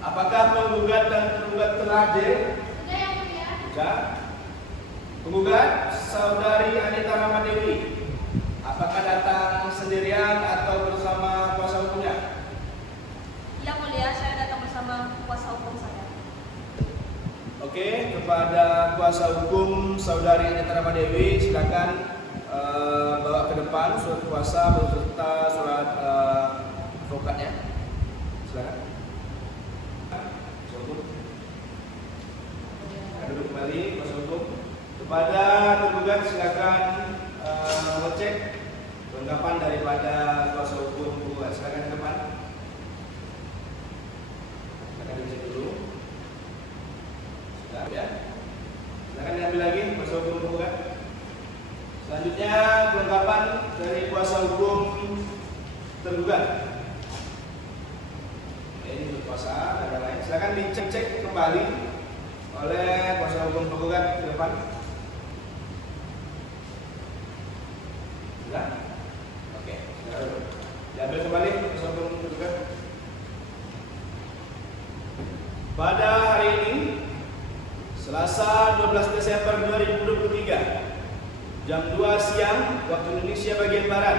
Apakah penggugat dan tergugat telah hadir? Sudah yang mulia. Sudah. Penggugat Saudari Anita Ramadewi, apakah datang sendirian atau bersama kuasa hukumnya? Yang mulia, saya datang bersama kuasa hukum saya. Oke, kepada kuasa hukum Saudari Anita Ramadewi, silakan bawa ke depan surat kuasa beserta surat advokatnya. Silakan. Duduk kembali, kuasa hukum. Kepada tergugat silakan mengecek kelengkapan daripada kuasa hukum tergugat. Silakan ke depan. Silakan dicek dulu. Sudah ya. Silakan diambil lagi kuasa hukum tergugat. Selanjutnya kelengkapan dari kuasa hukum tergugat. Ini untuk kuasa ada lain. Silakan dicek kembali oleh kuasa hukum tergugat ke depan. Sudah? Oke, sudah. Diambil kembali kuasa hukum tergugat. Pada hari ini, Selasa 12 Desember 2023, jam 2 siang waktu Indonesia bagian Barat,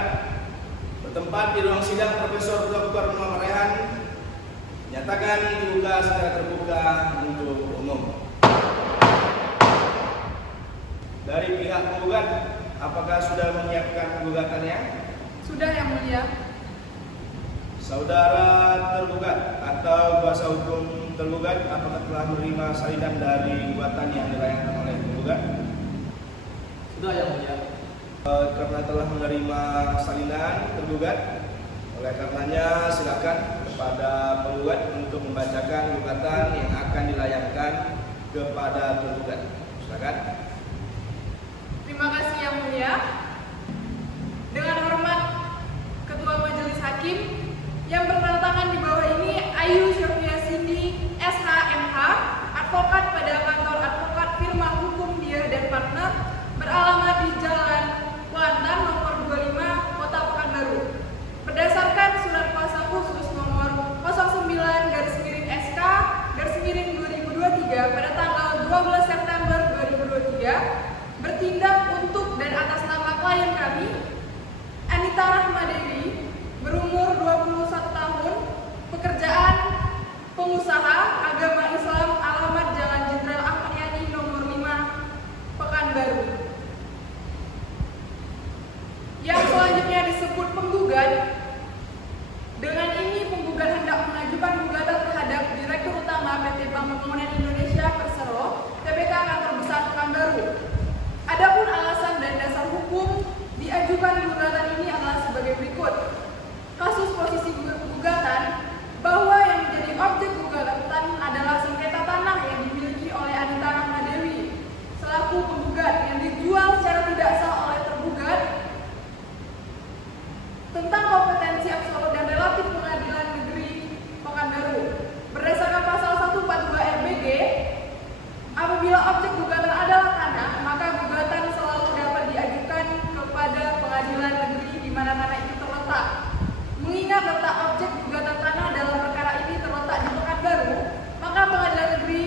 bertempat di ruang sidang Profesor Dr. Muhammad Rehan, nyatakan dibuka secara terbuka untuk umum. Dari pihak penggugat, apakah sudah menyiapkan gugatannya? Sudah yang mulia. Saudara tergugat atau kuasa hukum tergugat, apakah telah menerima salinan dari gugatan yang dilayangkan oleh penggugat? Sudah yang mulia. Karena telah menerima salinan tergugat, oleh karenanya silakan kepada penggugat untuk membacakan gugatan yang akan dilayangkan kepada tergugat. Silakan. Terima kasih yang mulia. Dengan hormat Ketua Majelis Hakim yang bertantangan di bawah ini, Ayu Syafia Cindy, SHMH, advokat pada kantor advokat firma hukum Dia dan Partner, beralamat di Jalan Kuantan nomor 25, Kota Pekanbaru. Berdasarkan surat kuasa khusus nomor 09/SK/2023 pada tanggal 12 September 2023, bertindak untuk dan atas nama klien kami, Anita Rahmadewi, berumur 21 tahun, pekerjaan pengusaha agama Islam, alamat Jalan Jenderal Ahmad Yani nomor 5, Pekanbaru. Yang selanjutnya disebut penggugat. Dengan ini penggugat hendak mengajukan gugatan terhadap Direktur Utama PT Bank Pembangunan Indonesia Persero, TBK Kantor Besar Pekanbaru. Adapun alasan dan dasar hukum diajukan gugatan ini adalah sebagai berikut. Kasus posisi gugatan bahwa yang menjadi objek gugatan adalah sengketa tanah yang dimiliki oleh Anita Rahmadewi selaku penggugat yang dijual secara tidak sah oleh tergugat, tentang kompetensi absolut dan relatif Pengadilan Negeri Pekanbaru. Berdasarkan pasal 142 RBG, apabila objek gugatan adalah tanah, maka gugatan selalu dapat diajukan kepada Pengadilan Negeri di mana tanah itu terletak. Mengingat letak objek gugatan tanah dalam perkara ini terletak di Pekanbaru, maka Pengadilan Negeri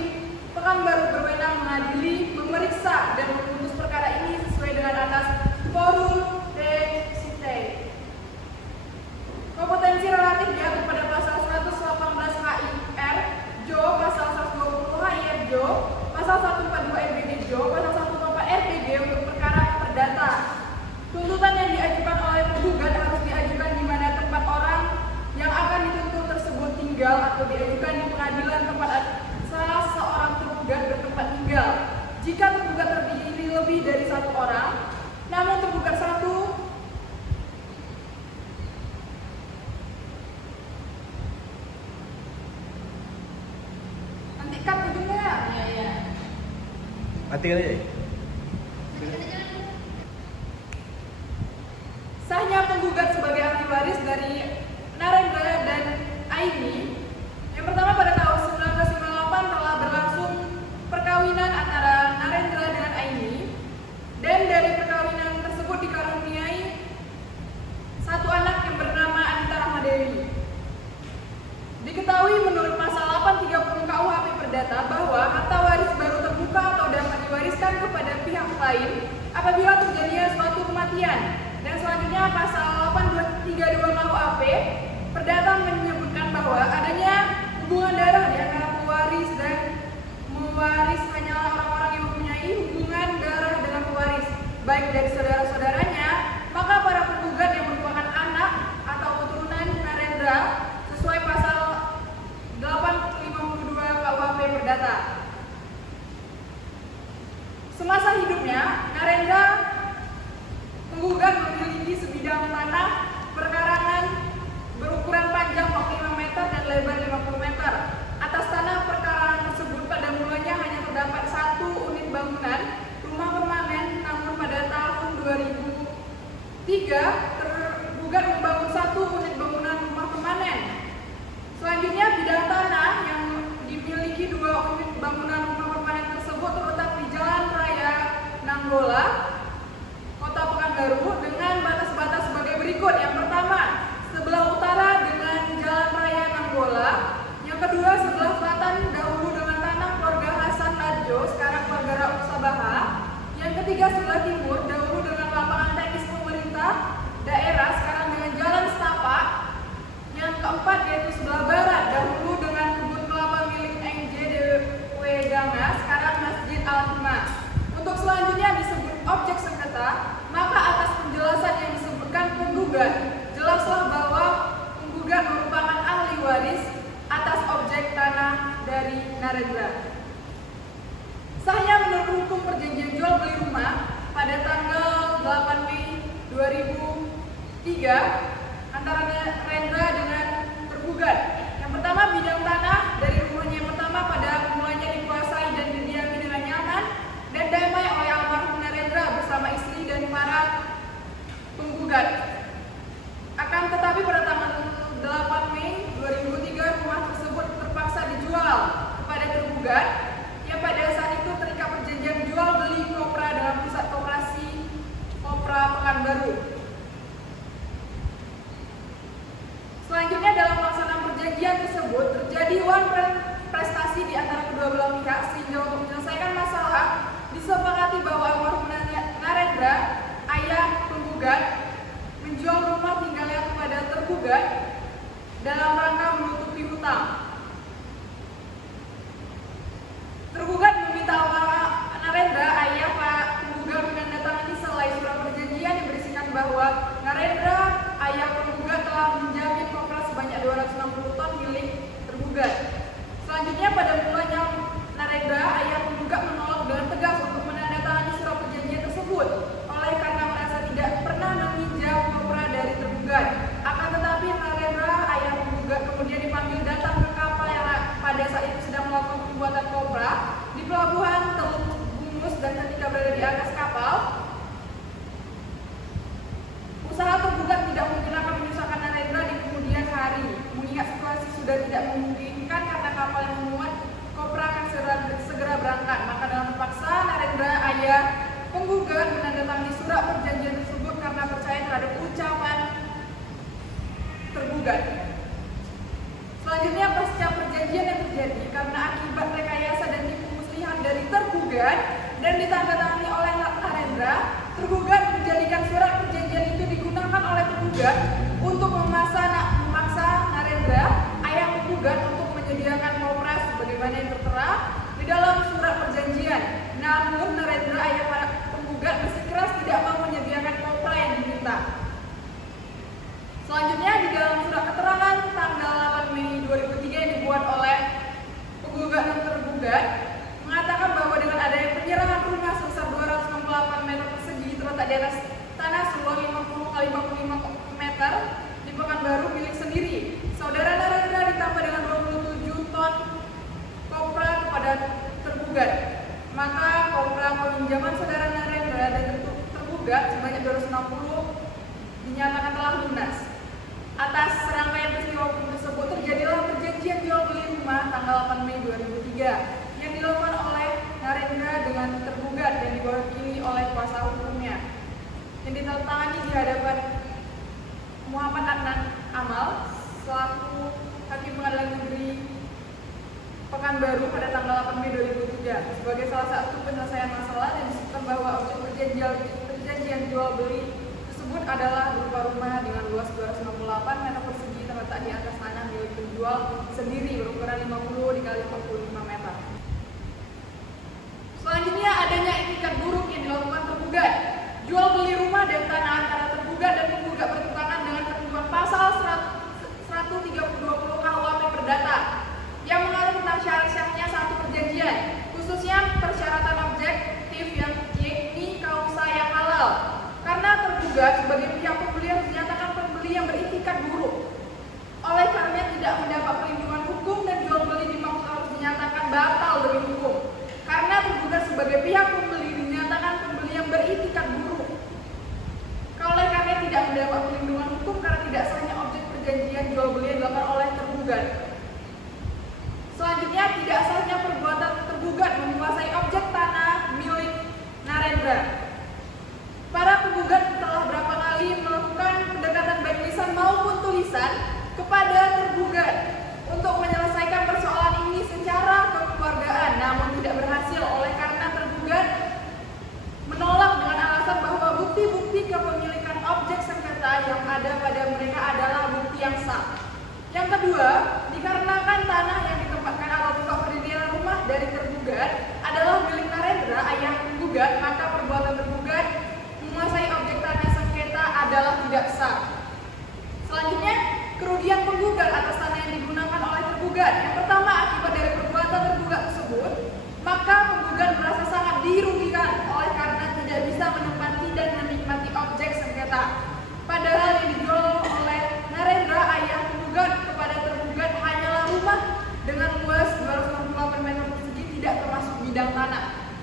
Pekanbaru berwenang mengadili, memeriksa, dan memutus perkara ini sesuai dengan atas forum resite. Kompetensi relatif diatur pada pasal 118 HIR Jo, pasal 120 HIR Jo, pasal 142 RBG Jo, pasal 144 RBG untuk perkara perdata. Tuntutan yang diajukan oleh tergugat harus diajukan di mana tempat orang yang akan dituntut tersebut tinggal atau diajukan di pengadilan tempat salah seorang tergugat bertempat tinggal. Jika tergugat terdiri lebih dari satu orang, namun tergugat satu cut ujungnya ya? Iya. Matikan aja. Sahnya penggugat sebagai ahli waris dari Narendra dan Aini. Yang pertama, pada tahun 1998 telah berlangsung perkara berkata bahwa harta waris baru terbuka atau dapat diwariskan kepada pihak lain apabila terjadinya suatu kematian. Dan selanjutnya pasal 832 KUHP Perdata menyebutkan bahwa adanya hubungan darah di antara pewaris dan mewaris hanyalah orang-orang yang mempunyai hubungan darah dengan pewaris, baik dari saudara-saudaranya, maka para penggugat yang merupakan anak atau keturunan Narendra sesuai pasal 852 KUHP Perdata. Semasa hidupnya, Narendra penggugat memiliki sebidang tanah perkarangan berukuran panjang 45 meter dan lebar 50 meter. Atas tanah perkarangan tersebut pada mulanya hanya terdapat 1 unit bangunan rumah permanen, namun pada tahun 2003 tergugat membangun 1 unit bangunan rumah permanen. Selanjutnya bidang tanah yang dimiliki 2 unit bangunan rumah permanen tersebut terletak di Jalan Raya Nanggola, Kota Pekanbaru dengan batas-batas sebagai berikut. Yang pertama, sebelah utara dengan Jalan Raya Nanggola. Yang kedua, sebelah selatan dahulu dengan tanah keluarga Hasan Ladjo, sekarang keluarga Rauf Sabaha. Yang ketiga, sebelah timur dahulu dengan lapangan tenis pemerintah daerah, sekarang dengan Jalan Setapak. Yang keempat yaitu sebelah barat dahulu dengan kebun kelapa milik NJDW Ganga, sekarang Masjid Al-Hima. Untuk selanjutnya disebut objek sengketa, maka atas penjelasan yang disebutkan penggugat, jelaslah bahwa penggugat merupakan ahli waris atas objek tanah dari Narendra. Sahnya menurut hukum perjanjian jual beli rumah pada tanggal 8 Mei 2003 antara Narendra dengan tergugat. Yang pertama, bidang tanah dari rumahnya yang pertama pada mulanya dikuasai dan didiami dengan nyaman dan damai oleh almarhum Narendra bersama istri dan para penggugat. Akan tetapi pada tanggal 8 Mei 2003 rumah tersebut terpaksa dijual kepada tergugat yang pada saat itu terikat perjanjian jual beli kopra dalam pusat koperasi Kopra Pekanbaru. Selanjutnya dalam pelaksanaan perjanjian tersebut terjadi wan prestasi di antara kedua belah pihak sehingga untuk menyelesaikan masalah disepakati bahwa almarhum Narendra, ayah penggugat, menjual rumah tinggalnya kepada tergugat dalam rangka menutupi hutang. Tergugat meminta Narendra, ayah Pak penggugat, menandatangani selai surat perjanjian yang berisikan bahwa Narendra, ayah penggugat, telah menjamin kopra sebanyak 260 ton milik tergugat. Selanjutnya pada mulanya Narendra, ayah penggugat, menolak dengan tegas untuk menandatangani surat perjanjian tersebut oleh karena merasa tidak pernah meminjam kopra dari tergugat. Akan tetapi Narendra, ayah penggugat, kemudian dipanggil datang ke kapal yang pada saat itu sedang melakukan pembuatan kopra di pelabuhan Teluk Bungus, dan ketika berada di atas kapal, usaha tergugat tidak mungkin akan menyusahkan Narendra di kemudian hari, mengingat situasi sudah tidak memungkinkan karena kapal yang memuat kopra akan segera berangkat. Maka dalam terpaksa Narendra, ayah penggugat, menandatangani surat perjanjian tersebut karena percaya terhadap ucapan tergugat. Selanjutnya pasca perjanjian yang terjadi karena akibat rekayasa dan tipu muslihat dari tergugat dan ditandatangani oleh Narendra, tergugat menjadikan surat perjanjian itu digunakan oleh tergugat untuk memaksa Narendra, ayah penggugat, untuk menyediakan kopra sebagaimana yang tertera di dalam surat perjanjian. Namun Narendra, ayah para penggugat, bersikeras tidak mau menyediakan kopra yang diminta. Selanjutnya di dalam surat keterangan tanggal 8 Mei 2003 yang dibuat oleh penggugat dan tergugat mengatakan bahwa dengan adanya penyerangan rumah sebesar 268 meter persegi terletak di atas tanah seluas 50 x 55 meter di Pekanbaru milik sendiri, saudara Narendra ditambah dengan 27 ton kopra kepada tergugat. Maka kopra peminjaman saudara Narendra dan tergugat sebanyak 260 dinyatakan telah lunas. Atas serangkaian peristiwa tersebut terjadilah perjanjian jual beli rumah tanggal 8 Mei 2003 yang dilakukan oleh Narendra dengan tergugat dan diwakili oleh kuasa hukumnya, yang ditandatangani di hadapan Muhammad Adnan Amal selaku Hakim Pengadilan Negeri Pekanbaru pada tanggal 8 Mei 2003 sebagai salah satu penyelesaian masalah dan disebutkan bahwa objek perjanjian jual beli tersebut adalah berupa rumah dengan luas 268 meter persegi terletak di atas tanah milik penjual sendiri berukuran 50 x 45 meter. Selanjutnya adanya etikat buruk yang dilakukan tergugat. Jual beli rumah dan tanah antara tergugat dan penggugat bertentangan dengan ketentuan pasal 120 KUHP Perdata yang mengatur tentang syarat-syaratnya satu perjanjian, khususnya persyaratan objektif yang yakni kausa yang halal. Karena tergugat sebagai pihak pembeli harus dinyatakan pembeli yang beritikat buruk. Oleh karena tidak mendapat perlindungan hukum dan jual beli dimaksud harus dinyatakan batal demi hukum. Karena tergugat sebagai pihak pembeli dinyatakan pembeli yang beritikat buruk. Oleh karena tidak mendapat perlindungan hukum karena tidak sahnya objek perjanjian jual beli yang dilakukan oleh tergugat. Selanjutnya, tidak sahnya perbuatan tergugat menguasai objek tanah milik Narendra. Para penggugat telah berapa kali melakukan pendekatan baik lisan maupun tulisan kepada tergugat untuk menyelesaikan persoalan ini secara kekeluargaan, namun tidak berhasil oleh karena tergugat menolak dengan alasan bahwa bukti-bukti kepemilikan objek sengketa yang ada pada mereka adalah bukti yang sah. Yang kedua, dikarenakan tanah yang ditempatkan atau tempat pendirian rumah dari tergugat adalah milik Narendra, ayah penggugat, maka perbuatan tergugat menguasai objek tanah sengketa adalah tidak sah. Selanjutnya, kerugian penggugat atas tanah yang digunakan oleh tergugat. Yang pertama, akibat dari perbuatan tergugat tersebut, maka penggugat merasa sangat dirugikan oleh karena tidak bisa menempati dan menikmati objek sengketa. Padahal yang dijual oleh Narendra, ayah penggugat, kepada tergugat hanyalah rumah dengan luas 268 meter persegi tidak termasuk bidang tanah.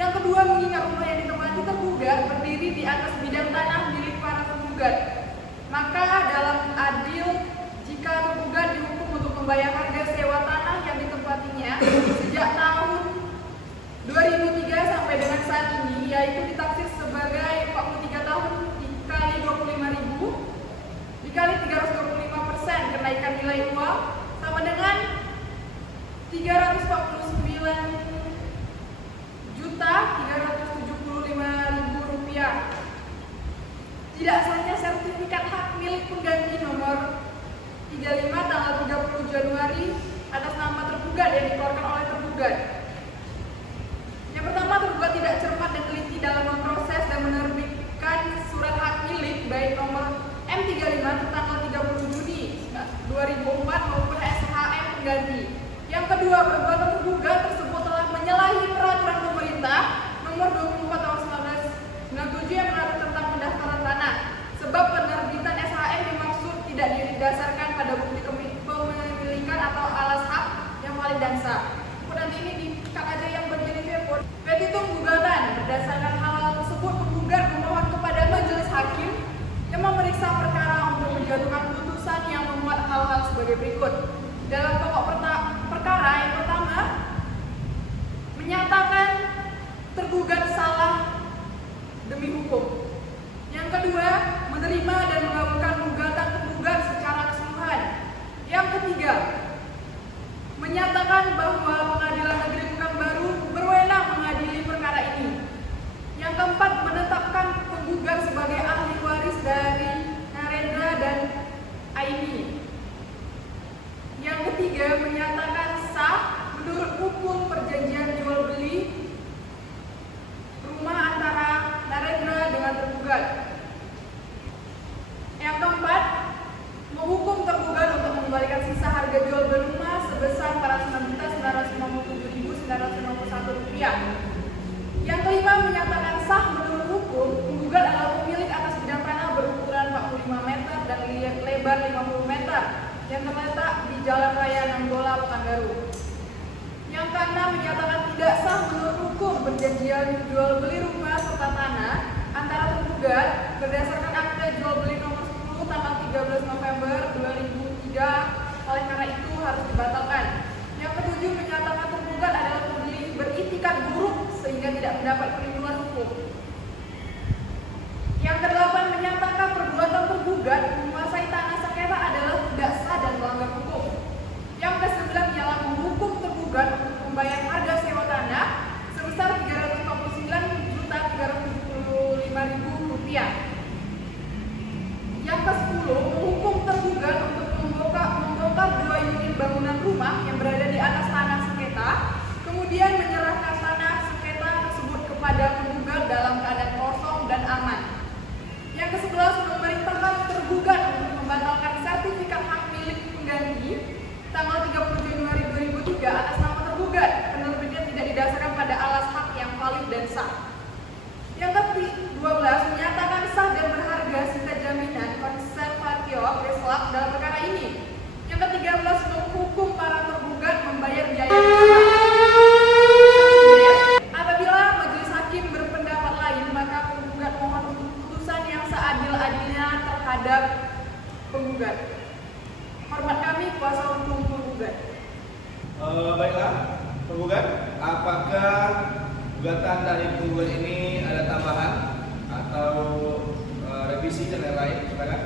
Yang kedua, mengingat rumah yang ditempati tergugat berdiri di atas bidang tanah milik para penggugat, maka dalam adil jika tergugat dihukum untuk membayar harga sewa tanah yang ditempatinya sejak tahun 2003 sampai dengan saat ini, yaitu ditaksir sebagai 43 tahun dikali 25.000 dikali 325% kenaikan nilai uang sama dengan 349.375.000 rupiah. Tidak sahnya sertifikat hak milik pengganti nomor 35 tanggal 30 Januari atas nama tergugat yang dikeluarkan oleh tergugat. Yang pertama, tergugat tidak cermat dan teliti dalam memproses dan menerbitkan surat hak milik baik nomor M35 tanggal 30 Juni 2004 maupun SHM pengganti. Yang kedua, perbuatan tergugat tersebut telah menyalahi peraturan pemerintah nomor 24 tahun 1997 yang mengatur tentang pendaftaran tanah. Sebab penerbitan SHM dimaksud tidak didasarkan pada bukti kepemilikan atau alas hak yang valid dan sah. Nanti ini dikat aja yang bagian itu ya, Pur. Petitum gugatan. Berdasarkan hal tersebut, penggugat memohon kepada majelis hakim yang memeriksa perkara untuk menjatuhkan putusan yang memuat hal-hal sebagai berikut. Dalam pokok perkara yang pertama, menyatakan tergugat salah demi hukum. Yang kedua, menerima dan mengabulkan gugatan penggugat secara keseluruhan. Yang ketiga, menyatakan bahwa Pengadilan Negeri Pekanbaru berwenang mengadili perkara ini. Yang keempat, menetapkan penggugat sebagai ahli waris dari Narendra dan Aini. Yang ketiga, menyatakan sah menurut hukum perjanjian jual beli rumah antara Narendra dengan tergugat. Yang keempat, menghukum tergugat untuk mengembalikan sisa harga jual beli rumah sebesar Rp409.951. Yang kelima, menyatakan sah menurut hukum penggugat adalah pemilik atas bidang tanah berukuran 45 meter dan lebar 50 meter yang terletak di Jalan Raya Nanggola, Pekanbaru. Yang keenam, menyatakan tidak sah menurut hukum perjanjian jual beli rumah serta tanah antara tergugat berdasarkan akte jual beli nomor 10 tanggal 13 November 2003, oleh karena itu harus dibatalkan. Yang ketujuh, menyatakan tergugat adalah pembeli beritikat buruk sehingga tidak mendapat perlindungan hukum. Yang kedelapan, menyatakan perbuatan tergugat menguasai tanah sengketa adalah tidak sah dan melanggar hukum. Yang kesembilan, ialah menghukum tergugat 13 menghukum para tergugat membayar biaya subsidiar. Apabila majelis hakim berpendapat lain, maka penggugat mohon untuk putusan yang seadil-adilnya terhadap penggugat. Hormat kami, kuasa hukum penggugat. Baiklah, penggugat, apakah gugatan dari penggugat ini ada tambahan atau revisi dan lain-lain? Silakan.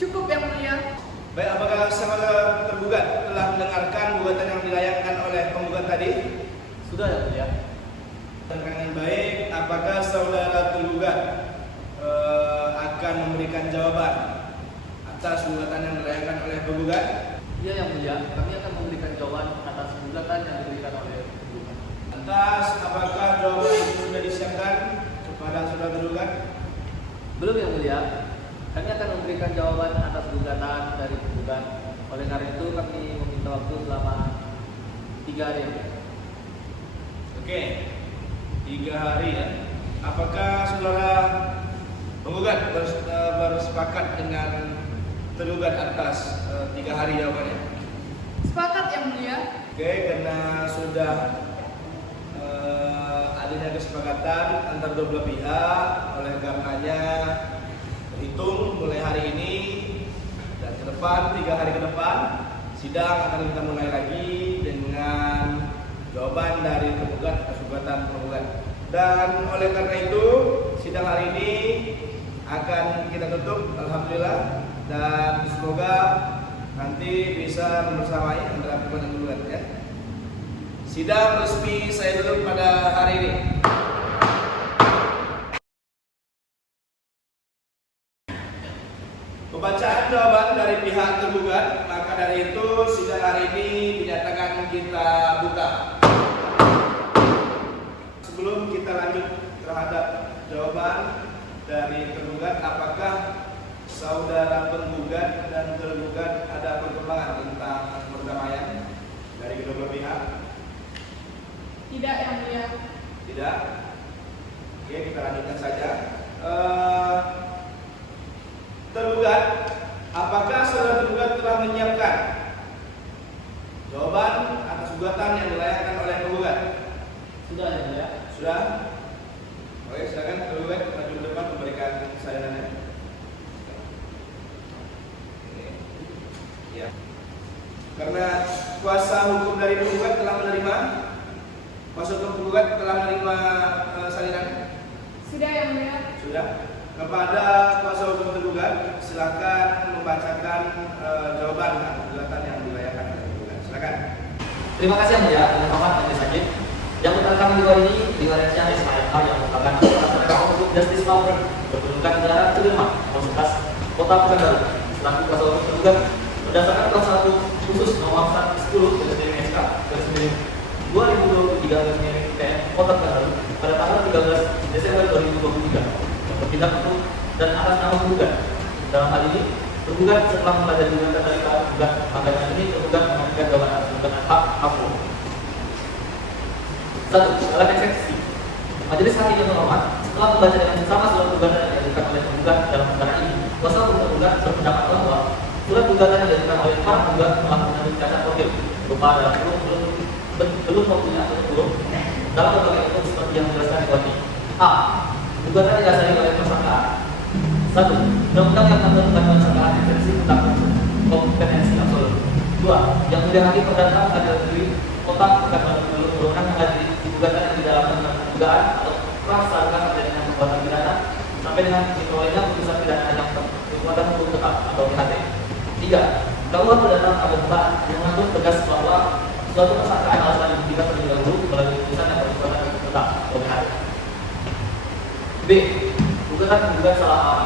Cukup yang mulia. Baik, apakah saudara tergugat telah mendengarkan gugatan yang dilayangkan oleh penggugat tadi? Sudah yang mulia. Dengan baik, apakah saudara tergugat akan memberikan jawaban atas gugatan yang dilayangkan oleh penggugat? Iya yang mulia, kami akan memberikan jawaban atas gugatan yang diberikan oleh penggugat. Lantas, apakah jawaban itu sudah disiapkan kepada saudara tergugat? Belum yang mulia, kami akan memberikan jawaban atas gugatan dari penggugat. Oleh karena itu kami meminta waktu selama 3 hari. Oke, 3 hari ya. Apakah saudara penggugat bersepakat dengan tergugat atas 3 hari jawabannya? Sepakat yang mulia. Oke, karena sudah adanya kesepakatan antara dua belah pihak, oleh karenanya terhitung mulai hari ini dan ke depan 3 hari ke depan sidang akan kita mulai lagi dengan jawaban dari tergugat atas gugatan penggugat. Dan oleh karena itu sidang hari ini akan kita tutup, alhamdulillah, dan semoga nanti bisa membersamai antara penggugat dan penggugat ya. Sidang resmi saya tutup pada hari ini. Pembacaan jawaban dari pihak tergugat, maka dari itu sidang hari ini dinyatakan kita buka. Sebelum kita lanjut terhadap jawaban dari tergugat, apakah saudara penggugat dan tergugat ada perkembangan tentang perdamaian dari kedua belah pihak? Tidak yang mulia. Tidak? Oke, kita lanjutkan saja. Tergugat, apakah saudara tergugat telah menyiapkan jawaban atas gugatan yang dilayangkan oleh penggugat? Sudah yang mulia. Sudah? Oke, silakan tergugat maju ke depan memberikan kesayangannya. Ya. Karena kuasa hukum dari penggugat telah menerima, kuasa hukum penggugat telah menerima salinan. Sudah yang mulia. Sudah. Kepada kuasa hukum tergugat, silakan membacakan jawaban atas gugatan yang dilayangkan oleh penggugat. Silakan. Terima kasih yang mulia, dengan hormat Majelis Hakim. Yang utama kami di luar ini dengan Resya Ismail Al yang merupakan penasihat hukum Justice Labour berkedudukan di daerah Sudirman, Universitas Kota Pekanbaru, selaku kuasa hukum tergugat berdasarkan kuasa hukum khusus nomor 10 garis SK garis miring 2023 garis miring TN Kota Pekanbaru pada tanggal 13 Desember 2023 yang bertindak untuk dan atas nama penggugat. Dalam hal ini tergugat setelah mempelajari gugatan dari para penggugat, maka dengan ini tergugat memberikan jawaban atas gugatan hak aku. 1. Dalam eksepsi, Majelis Hakim yang terhormat, setelah membaca dengan sama surat gugatan yang diajukan oleh penggugat dalam perkara ini, kuasa hukum tergugat berpendapat bahwa surat gugatan yang diajukan oleh para penggugat telah mengandung cacat formil berupa dalam belum mempunyai atau belum dalam berbagai hukum seperti yang dijelaskan di bawah ini. A. Gugatan didasari oleh persangkaan. 1. Undang-undang yang menentukan persangkaan eksepsi tentang kompetensi absolut. 2. Yang mulia hakim perdata adalah negeri Kota Pekanbaru berwenang menghadiri gugatan yang didalami dengan dugaan atau prasangka terkait dengan perbuatan pidana sampai dengan diperolehnya putusan pidana yang berkekuatan hukum tetap atau PHT. 3. KUH Perdata Tahun 4 yang mengatur tegas bahwa suatu persangkaan harus dibuktikan terlebih dahulu melalui putusan yang berkekuatan hukum tetap atau PHT. B. Gugatan penggugat salah paham.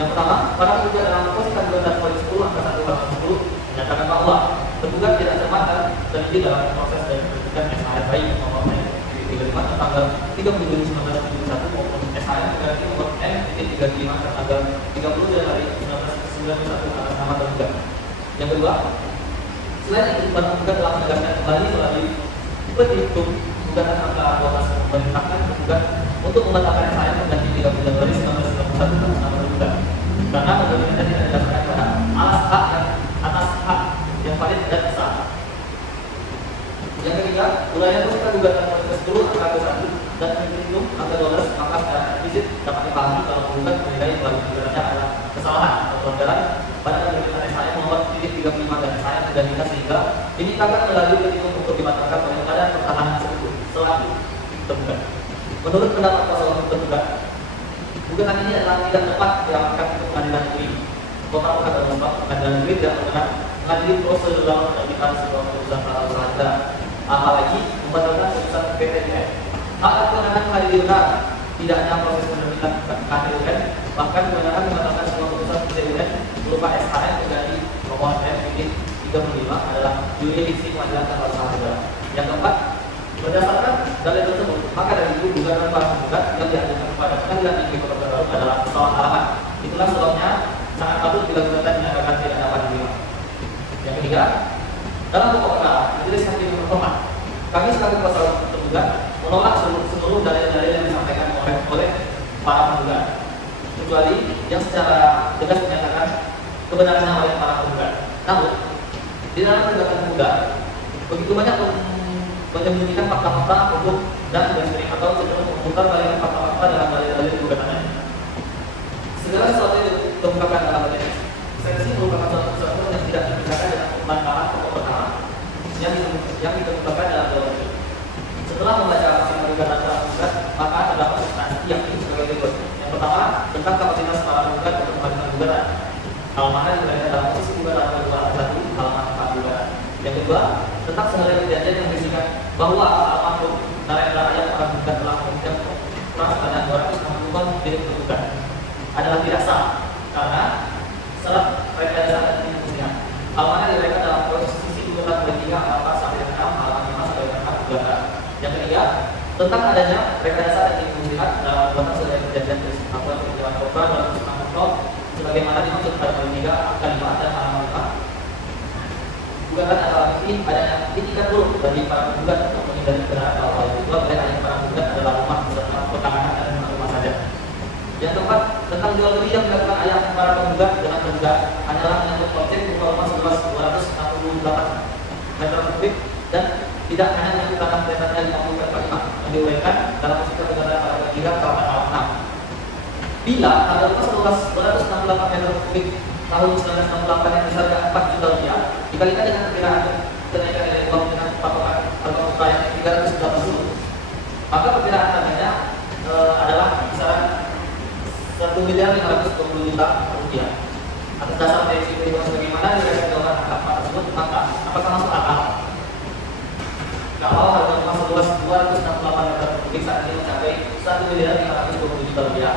Yang pertama, para penggugat dalam posisi gugatan poin 10 angka 1 menyatakan bahwa tergugat tidak cermat dan ini dalam proses dari penyidikan SHRI nomor N35 tanggal 30 Juni 1971 maupun SHR ganti nomor N35 tanggal 30 Januari 1991 atas nama tergugat. Yang kedua, selain itu para penggugat telah menegaskan kembali melalui petitum gugatan angka anggota memerintahkan tergugat untuk membatalkan SHR mengganti 30 Januari 1991 atas nama tergugat karena penggugat tidak didasarkan pada atas hak yang valid gugatan nomor 10 angka 1 dan minimum angka 12, maka secara eksplisit dapat dipahami kalau penggugat menilai bahwa gugatannya adalah kesalahan atau pelanggaran pada pembentukan SHM nomor 35 dan SHM 35 sehingga dimintakan melalui petitum untuk dibatalkan oleh badan pertahanan tersebut selaku tergugat. Menurut pendapat kuasa hukum tergugat, gugatan ini adalah tidak tepat dilakukan untuk pengadilan negeri. Kota Pekanbaru Subang, pengadilan negeri tidak berwenang mengadili prosedural penerbitan sebuah keputusan pra peradilan, apalagi membatalkan keputusan PTN. Hak kewenangan mengadili benar, tidak hanya proses penerbitan KPUN, bahkan kewenangan membatalkan sebuah keputusan PTN berupa SHM menjadi nomor M-35 adalah jurisdiksi pengadilan tata usaha negara. Yang keempat, berdasarkan dalil tersebut, maka dari itu gugatan para penggugat yang diajukan kepada pengadilan negeri Kota Pekanbaru adalah kesalahan arahan. Itulah sebabnya sangat patut bila gugatan dinyatakan tidak dapat diterima. Yang ketiga, dalam pokok perkara majelis hakim berpendapat, kami selaku kuasa hukum tergugat menolak seluruh dalil-dalil yang disampaikan oleh para penggugat, kecuali yang secara tegas menyatakan kebenarannya oleh para penggugat. Namun, di dalam gugatan penggugat begitu banyak menyembunyikan fakta-fakta hukum dan garis atau cenderung memutar balik fakta-fakta dalam dalil-dalil gugatannya. Segala sesuatu yang dikemukakan dalam eksepsi merupakan suatu kesatuan yang tidak dipisahkan dengan pembantaian pokok perkara yang dikemukakan dalam dalil. Setelah membaca hasil gugatan para penggugat, maka terdapat substansi yang ini sebagai berikut. Yang pertama, tentang kapasitas para penggugat untuk mengajukan gugatan. Halaman diberikan dalam posisi gugatan nomor 1 halaman 4 gugatan. Yang kedua, tentang sebagai perjanjian yang berisikan bahwa almarhum Narendra yang para penggugat telah memberikan keras pada 260 ton milik penggugat adalah tidak sah karena serat rekayasa dan tindakan. Halaman diberikan dalam posisi gugatan bertiga halaman 1 halaman 5 sampai 6 gugatan. Yang ketiga, tentang adanya rekayasa dan tindakan dalam gugatan sebagai perjanjian berisikan perjanjian korban dalam kesempatan ton sebagaimana dimaksud pada pertiga angka 5 dan halaman 5. Gugatan adalah ini adanya itikat dulu bagi para penggugat untuk menghindari kebenaran bahwa itu melihat hanya para penggugat adalah rumah beserta pertahanan dan rumah saja. Yang keempat, tentang jual beli yang dilakukan ayah para penggugat dengan penggugat hanyalah menyangkut konsep berupa rumah seluas 268 meter kubik dan tidak hanya menyangkut tanah lebarnya 50 meter 5 yang diuraikan dalam usia gugatan pada ketiga halaman 6. Bila ada rumah seluas 268 meter kubik tahun 1968 yang besar 4 juta rupiah dikalikan dengan perkiraan kenaikan nilai uang dengan patokan harga muka yang 380, maka perkiraan harganya adalah kisaran 1.520 juta rupiah. Atas dasar prediksi berikut sebagaimana dikasih jawaban angka tersebut, maka apakah masuk akal kalau harga rumah seluas 268 meter kubik saat ini mencapai 1.520 juta rupiah?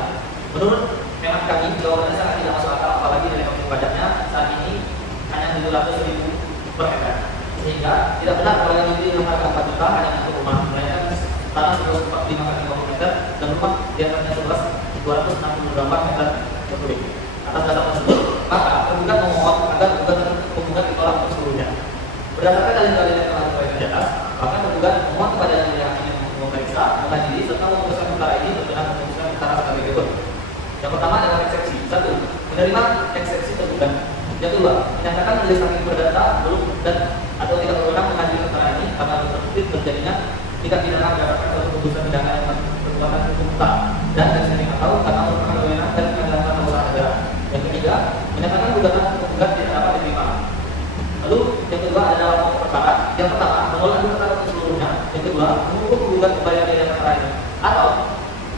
Menurut memang kami jawabannya sangat tidak masuk akal, apalagi dari objek pajaknya saat ini hanya 700.000 per hektar, sehingga tidak benar kalau yang dibeli dengan harga 4 juta hanya untuk rumah, melainkan tanah seluas 45 meter dan rumah di atasnya seluas 268 meter per kubik. Atas dasar tersebut, maka penggugat memohon agar gugatan penggugat ditolak untuk seluruhnya. Berdasarkan dalil-dalil yang telah diuraikan di atas, maka penggugat memohon kepada yang hakim yang memeriksa, mengadili serta memutuskan perkara ini berkenan memutuskan perkara sebagai berikut. Yang pertama adalah eksepsi. 1. Menerima eksepsi tergugat. Yang kedua, menyatakan majelis hakim perdata belum dan atau tidak berwenang mengadili perkara ini karena terbukti terjadinya tindak pidana berdasarkan suatu keputusan pidana yang berkekuatan hukum tetap dan sering atau karena merupakan wewenang dan pengadilan tata usaha negara. Yang ketiga, menyatakan gugatan penggugat tidak dapat diterima. Lalu yang kedua adalah pokok perkara. Yang pertama, menolak gugatan seluruhnya. Yang kedua, menunggu penggugat kembali dari perkara ini. Atau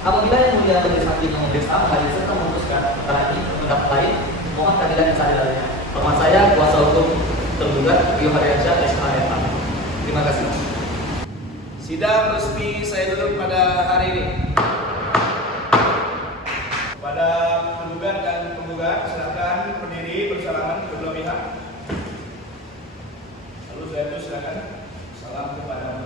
apabila yang mulia majelis hakim yang memeriksa mengadili serta memutuskan perkara ini berpendapat lain, mohon keadilan yang seadil-adilnya. Hormat saya, kuasa hukum tergugat Rio Hariansyah SHM. Terima kasih. Sidang resmi saya tutup pada hari ini. Pada penggugat dan penggugat, silakan berdiri bersalaman kedua pihak. Lalu saya silakan salam kepada